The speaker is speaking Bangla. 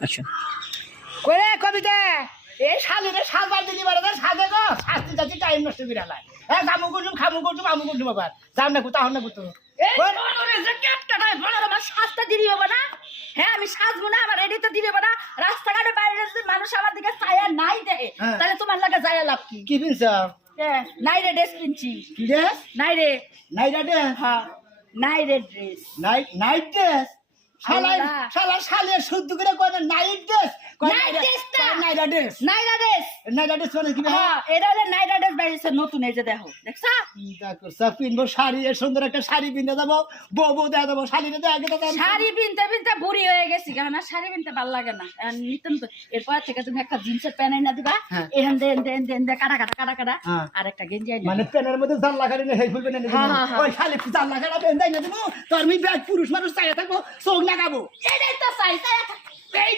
আচ্ছা করে কবিতা এই শালিরে শালবার দিলি বারে সাজে গো শাস্তি জাতি টাইম নষ্ট করে লাই হ্যাঁ জামু করছুম খামু করছুম আমু করছুম বাবা যাও না কুতা হন না কুতো এই বড়রে যে ক্যাপটাটাই বড়রে আমার সাজটা দিবি বাবা না হ্যাঁ আমি সাজবো না আমার রেডি তো দিবি বাবা না রাস্তাঘাটে বাইরে যদি মানুষ আমার দিকে ছায়া নাই দেখে হ্যাঁ। তাহলে তোমার লাগা যায় লাভ কি কি পিনছ নাই রে ড্রেস কিনছি কি ড্রেস নাই রে নাইট ড্রেস হ্যাঁ নাই রে ড্রেস নাইট ড্রেস শালাই আল্লাহ। শালা শালে শুদ্ধ করে কয় নাইট ড্রেস Night dress না। নাইট ড্রেস নাইরা ড্রেস নাইট ড্রেস মানে কি হ্যাঁ এটা হলো নাইরা ড্রেস বাইরেছে নতুন এই যে দেখো দেখছা দেখো সব পিনবো শাড়ি এর সুন্দর একটা শাড়ি পিনতে যাবো বউ বউ দেখা যাবো শাড়িটা দেখে তো শাড়ি পিনতে বুড়ি হয়ে গেছি কারণ আর শাড়ি পিনতে ভালো লাগে না নিতাম তো এরপর থেকে তুমি একটা জিন্সের প্যান্ট না দিবা হ্যাঁ। এখান দেন কাটা কাটা হ্যাঁ। আর একটা গেঞ্জি আইনা মানে পেনের মধ্যে জাল লাগালি না হেই ফুলবে না হ্যাঁ, হ্যাঁ, হ্যাঁ। ওই শালি জাল লাগালা পেন দেয় না দেবো তোর আমি ব্যাগ পুরুষ মানুষ চাইয়া থাকবো চোখ লাগাবো এটাই তো চাই এই